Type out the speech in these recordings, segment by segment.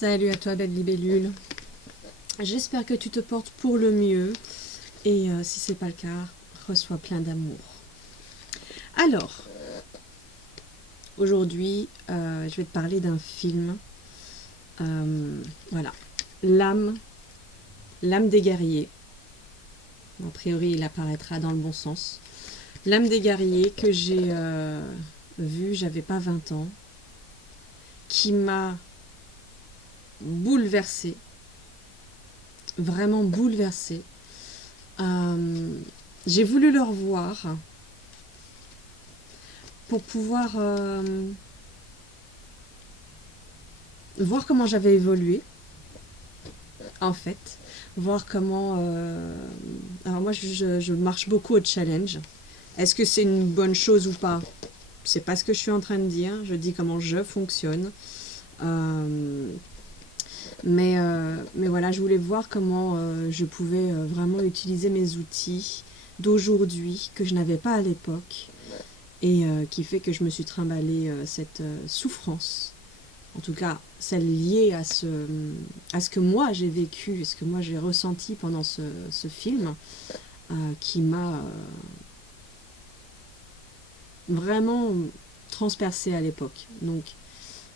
Salut à toi, belle libellule. J'espère que tu te portes pour le mieux. Et si c'est pas le cas, reçois plein d'amour. Alors, aujourd'hui, je vais te parler d'un film. Voilà. L'âme des guerriers. A priori, il apparaîtra dans le bon sens. L'âme des guerriers que j'ai vu, j'avais pas 20 ans, qui m'a bouleversée, vraiment bouleversée. J'ai voulu le revoir pour pouvoir voir comment j'avais évolué, en fait, voir comment... Alors moi, je marche beaucoup au challenge. Est-ce que c'est une bonne chose ou pas? C'est pas ce que je suis en train de dire. Je dis comment je fonctionne. Mais voilà, je voulais voir comment je pouvais vraiment utiliser mes outils d'aujourd'hui que je n'avais pas à l'époque et qui fait que je me suis trimballée cette souffrance, en tout cas celle liée à ce que moi j'ai vécu, ce que moi j'ai ressenti pendant ce film qui m'a vraiment transpercée à l'époque. Donc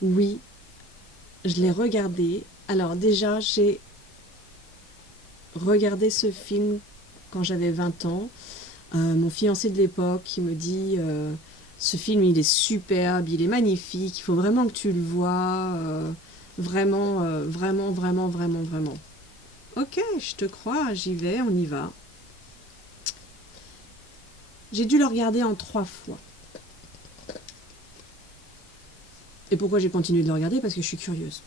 oui, je l'ai regardé. Alors déjà, j'ai regardé ce film quand j'avais 20 ans. Mon fiancé de l'époque qui me dit ce film il est superbe, il est magnifique, il faut vraiment que tu le vois, vraiment, vraiment, vraiment, vraiment, vraiment. Ok, je te crois, j'y vais, on y va. J'ai dû le regarder en 3 fois. Et pourquoi j'ai continué de le regarder? Parce que je suis curieuse.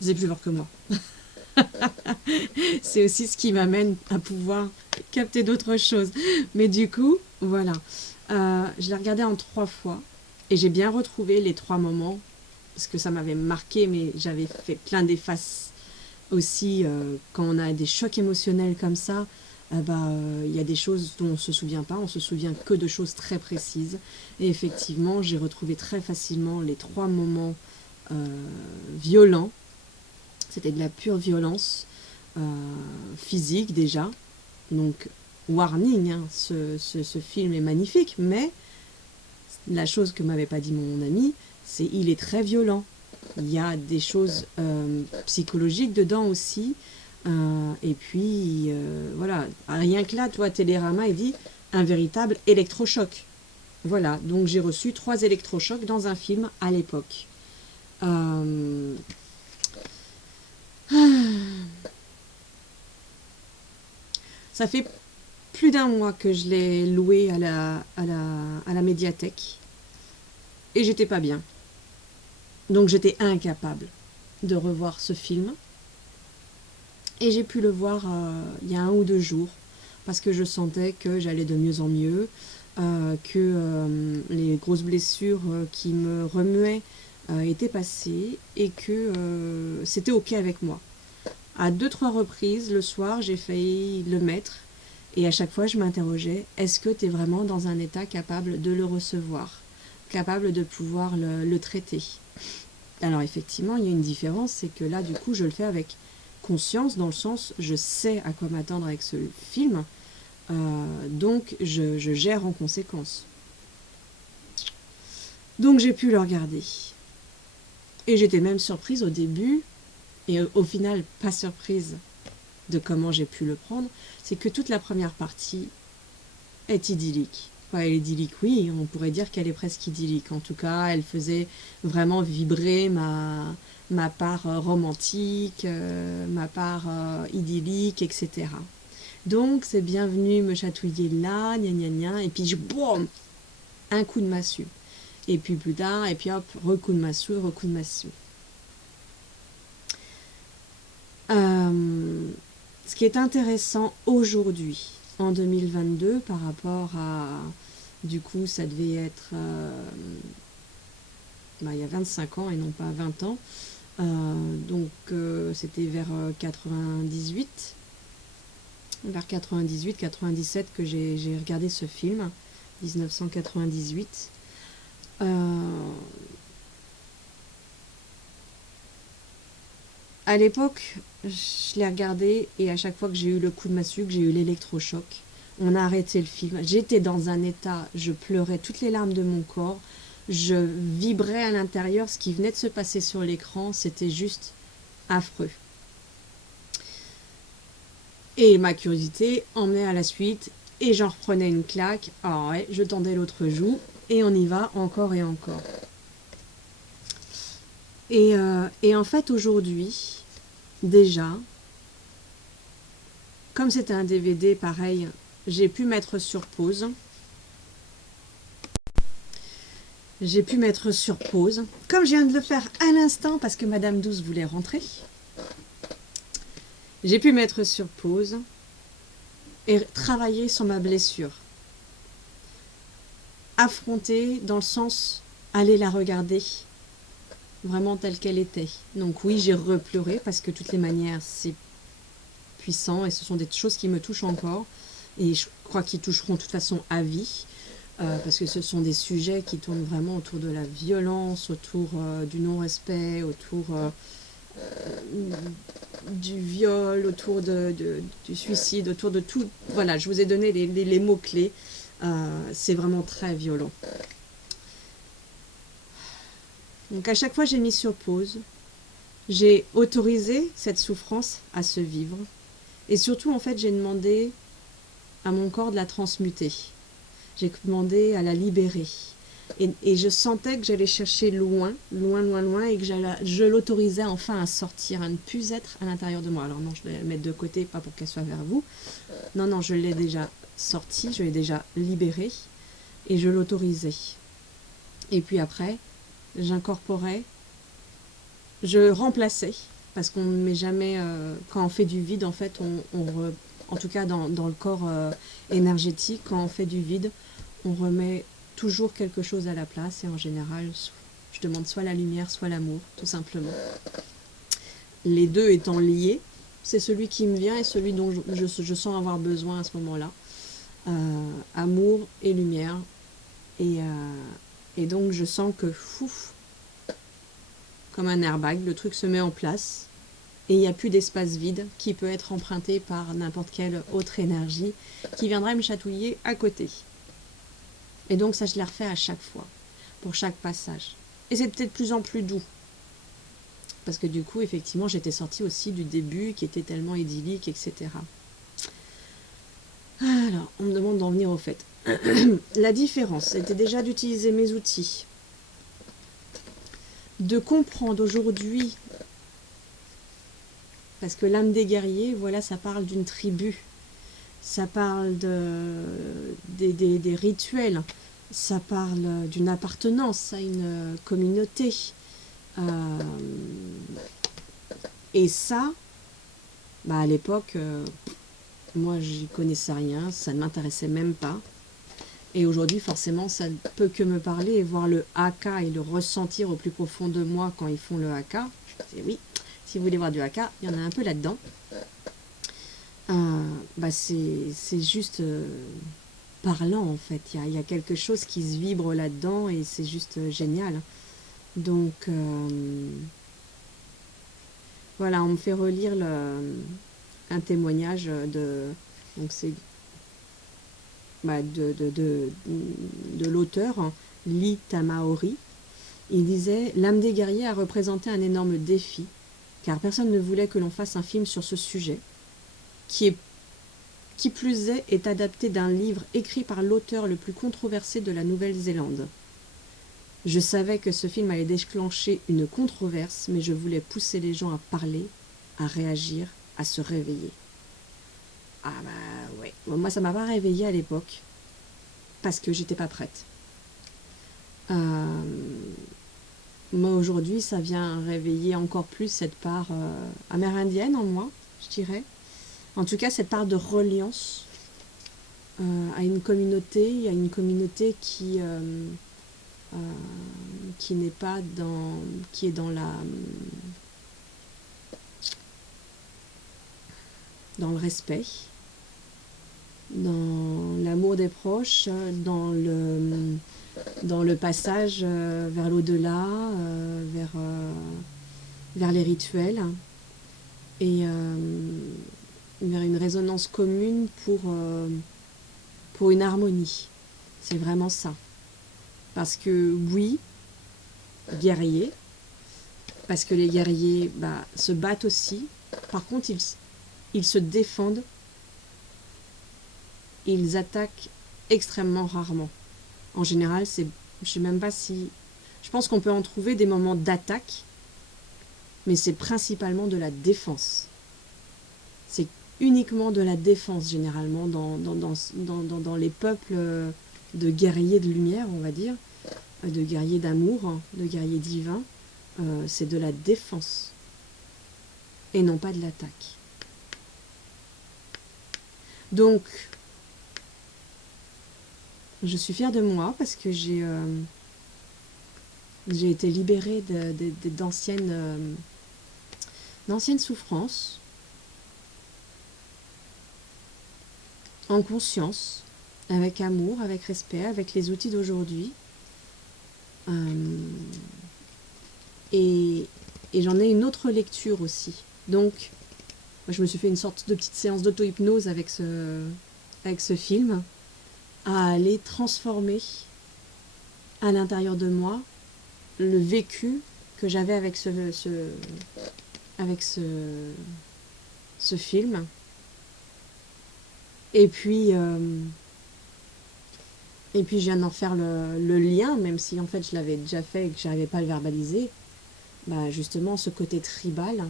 Vous êtes plus fort que moi. C'est aussi ce qui m'amène à pouvoir capter d'autres choses. Mais du coup, voilà. Je l'ai regardé en 3 fois et j'ai bien retrouvé les 3 moments parce que ça m'avait marqué, mais j'avais fait plein d'effaces aussi. Quand on a des chocs émotionnels comme ça, il y a des choses dont on ne se souvient pas, on se souvient que de choses très précises. Et effectivement, j'ai retrouvé très facilement les 3 moments violents. C'était de la pure violence physique déjà. Donc, warning, hein, ce film est magnifique, mais la chose que m'avait pas dit mon ami, c'est il est très violent. Il y a des choses psychologiques dedans aussi. Et puis, voilà. Rien que là, toi, Télérama, il dit un véritable électrochoc. Voilà. Donc, j'ai reçu 3 électrochocs dans un film à l'époque. Ça fait plus d'1 mois que je l'ai loué à la médiathèque. Et j'étais pas bien. Donc j'étais incapable de revoir ce film. Et j'ai pu le voir il y a 1 ou 2 jours. Parce que je sentais que j'allais de mieux en mieux. Que les grosses blessures qui me remuaient étaient passées. Et que c'était ok avec moi. À 2-3 reprises, le soir, j'ai failli le mettre. Et à chaque fois, je m'interrogeais, est-ce que tu es vraiment dans un état capable de le recevoir, capable de pouvoir le traiter? Alors effectivement, il y a une différence, c'est que là, du coup, je le fais avec conscience, dans le sens, je sais à quoi m'attendre avec ce film, donc je gère en conséquence. Donc j'ai pu le regarder. Et j'étais même surprise au début, et au final, pas surprise de comment j'ai pu le prendre, c'est que toute la première partie est idyllique. Enfin, elle est idyllique, oui, on pourrait dire qu'elle est presque idyllique. En tout cas, elle faisait vraiment vibrer ma part romantique, ma part idyllique, etc. Donc, c'est bienvenu me chatouiller là, gna gna gna, et puis boum, un coup de massue. Et puis plus tard, et puis hop, recoup de massue, recoup de massue. Ce qui est intéressant aujourd'hui, en 2022, par rapport à... Du coup, ça devait être... il y a 25 ans et non pas 20 ans. Donc, c'était vers 98. Vers 98-97 que j'ai regardé ce film. 1998. À l'époque, je l'ai regardé et à chaque fois que j'ai eu le coup de massue, que j'ai eu l'électrochoc, on a arrêté le film. J'étais dans un état, je pleurais toutes les larmes de mon corps, je vibrais à l'intérieur, ce qui venait de se passer sur l'écran, c'était juste affreux. Et ma curiosité emmenait à la suite et j'en reprenais une claque. Ah ouais, je tendais l'autre joue et on y va encore et encore. Et en fait, aujourd'hui, déjà, comme c'était un DVD, pareil, j'ai pu mettre sur pause. J'ai pu mettre sur pause, comme je viens de le faire à l'instant parce que Madame Douce voulait rentrer. J'ai pu mettre sur pause et travailler sur ma blessure. Affronter dans le sens aller la regarder vraiment telle qu'elle était. Donc oui, j'ai repleuré parce que de toutes les manières, c'est puissant et ce sont des choses qui me touchent encore et je crois qu'ils toucheront de toute façon à vie. Parce que ce sont des sujets qui tournent vraiment autour de la violence, autour du non-respect, autour du viol, autour du suicide, autour de tout. Voilà, je vous ai donné les mots-clés. C'est vraiment très violent. Donc à chaque fois, j'ai mis sur pause. J'ai autorisé cette souffrance à se vivre. Et surtout, en fait, j'ai demandé à mon corps de la transmuter. J'ai demandé à la libérer. Et je sentais que j'allais chercher loin, loin, loin, loin, et que je l'autorisais enfin à sortir, à ne plus être à l'intérieur de moi. Alors non, je vais la mettre de côté, pas pour qu'elle soit vers vous. Non, non, je l'ai déjà sortie, je l'ai déjà libérée, et je l'autorisais. Et puis après, j'incorporais, je remplaçais, parce qu'on ne met jamais, quand on fait du vide, en fait, en tout cas dans le corps énergétique, quand on fait du vide, on remet toujours quelque chose à la place et en général, je demande soit la lumière, soit l'amour, tout simplement. Les deux étant liés, c'est celui qui me vient et celui dont je sens avoir besoin à ce moment-là. Amour et lumière. Et donc je sens que, fouf, comme un airbag, le truc se met en place et il n'y a plus d'espace vide qui peut être emprunté par n'importe quelle autre énergie qui viendrait me chatouiller à côté. Et donc ça, je l'ai refait à chaque fois, pour chaque passage. Et c'est peut-être de plus en plus doux. Parce que du coup, effectivement, j'étais sortie aussi du début, qui était tellement idyllique, etc. Alors, on me demande d'en venir au fait. La différence, c'était déjà d'utiliser mes outils. De comprendre aujourd'hui, parce que l'âme des guerriers, voilà, ça parle d'une tribu. Ça parle des rituels, ça parle d'une appartenance à une communauté. Et ça, à l'époque, moi j'y connaissais rien, ça ne m'intéressait même pas. Et aujourd'hui, forcément, ça ne peut que me parler et voir le haka et le ressentir au plus profond de moi quand ils font le haka. C'est oui, si vous voulez voir du haka, il y en a un peu là-dedans. C'est juste parlant en fait, il y a quelque chose qui se vibre là-dedans et c'est juste génial. Donc voilà, on me fait relire un témoignage donc c'est de l'auteur Lee Tamaori. Il disait: l'âme des guerriers a représenté un énorme défi car personne ne voulait que l'on fasse un film sur ce sujet qui plus est adapté d'un livre écrit par l'auteur le plus controversé de la Nouvelle-Zélande. Je savais que ce film allait déclencher une controverse, mais je voulais pousser les gens à parler, à réagir, à se réveiller. Ah bah ouais, moi ça m'a pas réveillée à l'époque, parce que j'étais pas prête. Moi aujourd'hui ça vient réveiller encore plus cette part amérindienne en moi, je dirais. En tout cas, cette part de reliance à une communauté, qui n'est pas qui est dans le respect, dans l'amour des proches, dans le passage vers l'au-delà, vers les rituels. et vers une résonance commune pour une harmonie. C'est vraiment ça. Parce que oui, guerriers, parce que les guerriers se battent aussi. Par contre, ils se défendent, ils attaquent extrêmement rarement. En général, je sais même pas si... Je pense qu'on peut en trouver des moments d'attaque, mais c'est principalement de la défense. C'est uniquement de la défense, généralement, dans les peuples de guerriers de lumière, on va dire, de guerriers d'amour, de guerriers divins. C'est de la défense, et non pas de l'attaque. Donc, je suis fière de moi, parce que j'ai été libérée d'anciennes souffrances, en conscience, avec amour, avec respect, avec les outils d'aujourd'hui. Et j'en ai une autre lecture aussi. Donc, je me suis fait une sorte de petite séance d'auto-hypnose avec ce film, à aller transformer à l'intérieur de moi le vécu que j'avais avec ce film. Et puis je viens d'en faire le lien, même si en fait je l'avais déjà fait et que j'arrivais pas à le verbaliser. Justement, ce côté tribal,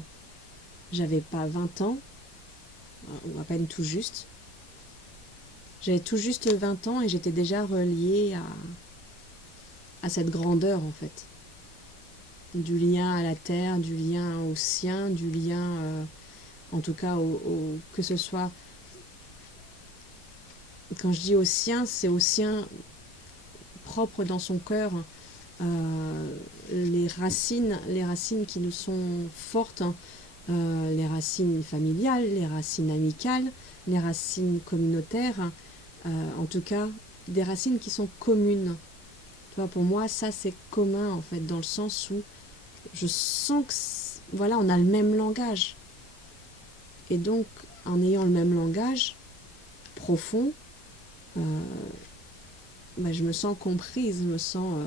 j'avais pas 20 ans, ou à peine tout juste. J'avais tout juste 20 ans et j'étais déjà reliée à cette grandeur, en fait. Du lien à la terre, du lien au sien, du lien, en tout cas, que ce soit... Quand je dis au sien, c'est au sien propre dans son cœur. Les racines qui nous sont fortes, les racines familiales, les racines amicales, les racines communautaires, en tout cas des racines qui sont communes. Tu vois, pour moi ça c'est commun, en fait, dans le sens où je sens que voilà, on a le même langage, et donc en ayant le même langage profond, je me sens comprise, je me sens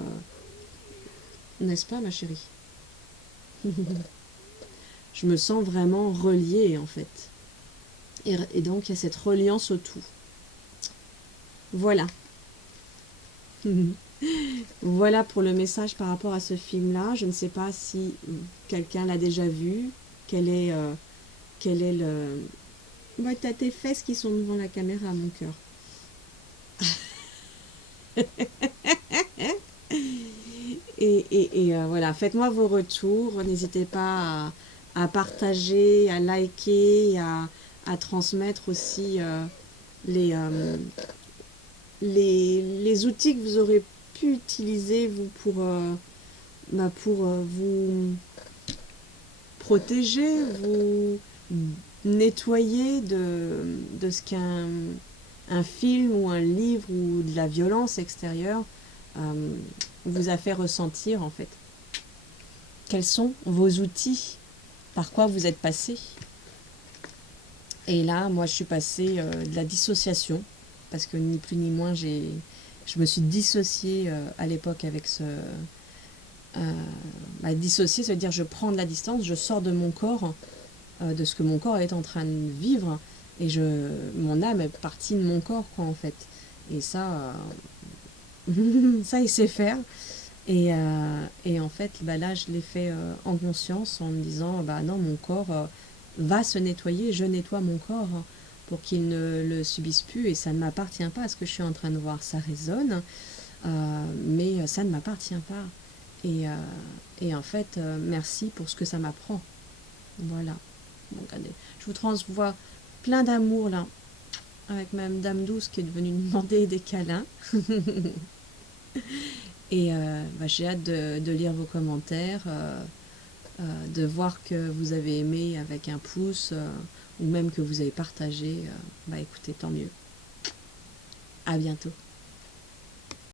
n'est-ce pas, ma chérie? Je me sens vraiment reliée, en fait. Et donc, il y a cette reliance au tout. Voilà. Voilà pour le message par rapport à ce film-là. Je ne sais pas si quelqu'un l'a déjà vu. Quel est le... t'as tes fesses qui sont devant la caméra, mon cœur. Et voilà, faites-moi vos retours, n'hésitez pas à partager, à liker, à transmettre aussi les outils que vous aurez pu utiliser vous pour vous protéger, vous nettoyer de ce qu'un film ou un livre ou de la violence extérieure vous a fait ressentir, en fait. Quels sont vos outils? Par quoi vous êtes passé? Et là, moi, je suis passée de la dissociation, parce que ni plus ni moins, je me suis dissociée à l'époque avec dissocier, ça veut dire je prends de la distance, je sors de mon corps, de ce que mon corps est en train de vivre, et mon âme est partie de mon corps, quoi, en fait. Et ça... ça il sait faire, et en fait là je l'ai fait en conscience, en me disant non, mon corps va se nettoyer, je nettoie mon corps pour qu'il ne le subisse plus, et ça ne m'appartient pas, ce que je suis en train de voir, ça résonne, mais ça ne m'appartient pas, et en fait merci pour ce que ça m'apprend. Voilà. Donc, allez, je vous transvois plein d'amour là, avec ma Dame Douce qui est devenue demander des câlins. Et j'ai hâte de lire vos commentaires, de voir que vous avez aimé avec un pouce, ou même que vous avez partagé. Écoutez, tant mieux. À bientôt.